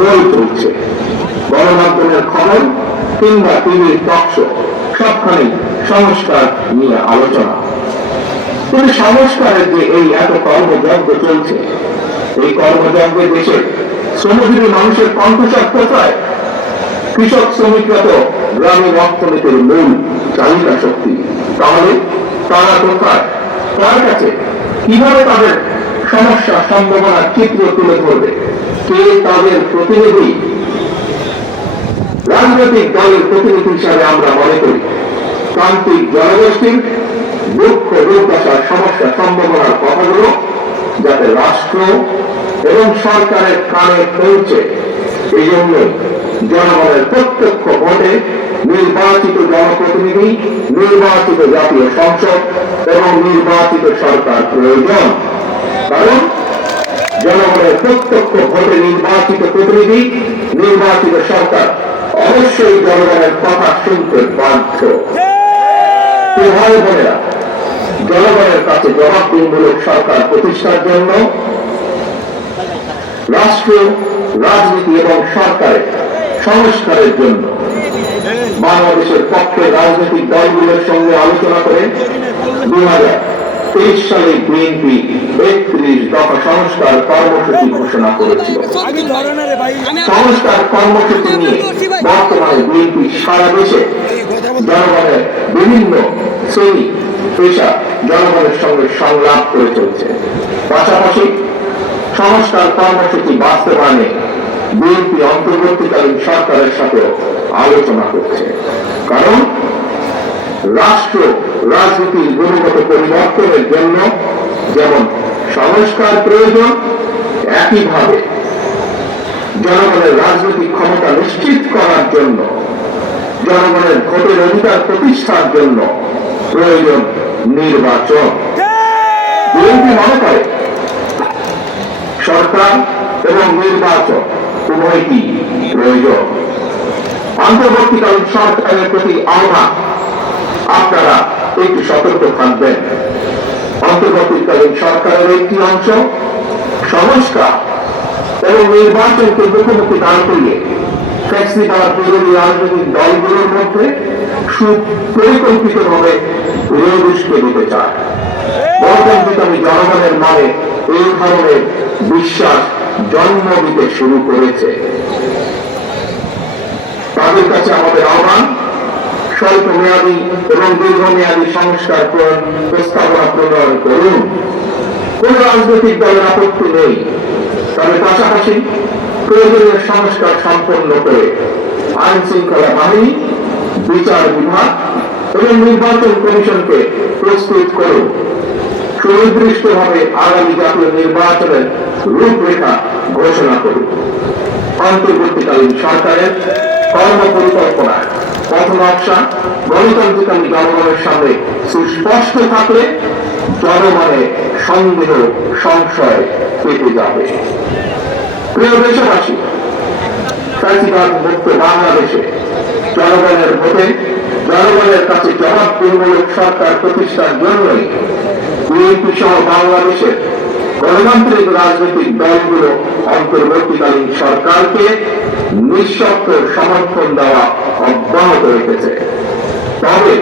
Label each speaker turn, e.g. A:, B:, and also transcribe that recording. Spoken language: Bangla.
A: বই চলছে গণমাধ্যমের খবর কিংবা টিভির টকশো সবখানে সংস্কার নিয়ে আলোচনা। কিন্তু সংস্কারের যে এই এত কর্মযজ্ঞ চলছে, এই কর্মযজ্ঞে দেশের শ্রমজীবী মানুষের কণ্ঠস্বর কোথায়? কৃষক শ্রমিকরা তো গ্রামীণ অর্থনীতির মূল চালিকা শক্তি তাহলে তারা কোথায়? কার কাছে কীভাবে তাদের সমস্যা সম্ভাবনার চিত্র তুলে ধরবে। কে তাদের প্রতিনিধি? রাজনৈতিক দলের প্রতিনিধি হিসাবে আমরা মনে করি, প্রান্তিক জনগোষ্ঠীর দুঃখ দুর্দশার সমস্যা সম্ভাবনার কথাগুলো যাতে রাষ্ট্র এবং সরকারের কানে পৌঁছে এই জন্য জনগণের প্রত্যক্ষ ভোটে নির্বাচিত জনপ্রতিনিধি, নির্বাচিত জাতীয় সংসদ এবং নির্বাচিত সরকার প্রয়োজন। কারণ জনগণের প্রত্যক্ষ ভোটে নির্বাচিত প্রতিনিধি, নির্বাচিত সরকার অবশ্যই জনগণের কথা শুনতে বাধ্য। জনগণের কাছে জবাবদিহিমূলক সরকার প্রতিষ্ঠার জন্য রাষ্ট্র, রাজনীতি এবং সরকারের সংস্কারের জন্য বাংলাদেশের পক্ষে রাজনৈতিক দলগুলোর সঙ্গে আলোচনা করে দুই হাজার তেইশ সালে বিএনপি একত্রিশ দফা সংস্কার কর্মসূচি ঘোষণা করেছিল। সংস্কার কর্মসূচি নিয়ে বর্তমানে বিএনপি সারা দেশে জনগণের বিভিন্ন শ্রেণি পেশা জনগণের সঙ্গে সংলাপ করে চলছে। পাশাপাশি সংস্কার কর্মসূচি বাস্তবায়নে বিএনপি অন্তর্বর্তীকালীন সরকারের সাথে আলোচনা করছে। কারণ রাষ্ট্র রাজনীতির গুণগত পরিবর্তনের জন্য যেমন সংস্কার প্রয়োজন, একইভাবে জনগণের রাজনৈতিক ক্ষমতা নিশ্চিত করার জন্য, জনগণের ভোটের অধিকার প্রতিষ্ঠার জন্য প্রয়োজন নির্বাচন। বিএনপি মনে করে সরকার এবং নির্বাচন উভয়টি প্রয়োজন। অন্তর্বর্তীকালীন সরকারের প্রতি আহ্বান আপনারা একটু সতর্ক থাকবেন। অন্তর্বর্তীকালীন সরকারের একটি অংশ সংস্কার এবং নির্বাচনকে মুখোমুখি দাঁড় করিয়ে ফ্যাক্সিবাদ বিরোধী রাজনৈতিক দলগুলোর মধ্যে সুপরিকল্পিতভাবে বিরোধীকে দিতে চায়। গণতান্ত্রিক আমি জনগণের মানে এই ধরনের বিশ্বাস জন্ম দিতে শুরু করেছে। তাদের কাছে আমাদের স্বল্প মেয়াদী এবং দীর্ঘমেয়াদী সংস্কার প্রস্তাবনা প্রণয়ন করুন। কোন রাজনৈতিক দলের আপত্তি নেই। তবে পাশাপাশি প্রয়োজনীয় সংস্কার সম্পন্ন করে আইন শৃঙ্খলা বাহিনী, বিচার বিভাগ এবং নির্বাচন কমিশনকে প্রস্তুত করুন। সুনির্দিষ্টভাবে আগামী জাতীয় নির্বাচনের রূপরেখা ঘোষণা করুন। অন্তর্বর্তীকালীন সরকারের কর্ম পরিকল্পনায় পথ নকশা গণতান্ত্রিক জনগণের সামনে সুস্পষ্ট থাকলে জনমনে সন্দেহ, সংশয় পেতে যাবে। প্রিয় দেশবাসী, ফ্যাসিবাদ মুক্ত বাংলাদেশে জনগণের ভোটে জনগণের কাছে জবাবদিহিমূলক সরকার প্রতিষ্ঠার জন্যই বিএনপি সহ বাংলাদেশের গণতান্ত্রিক রাজনৈতিক দলগুলো অন্তর্বর্তীকালীন সরকারকে নিঃশর্ত সমর্থন দেওয়া অব্যাহত রেখেছে। তবে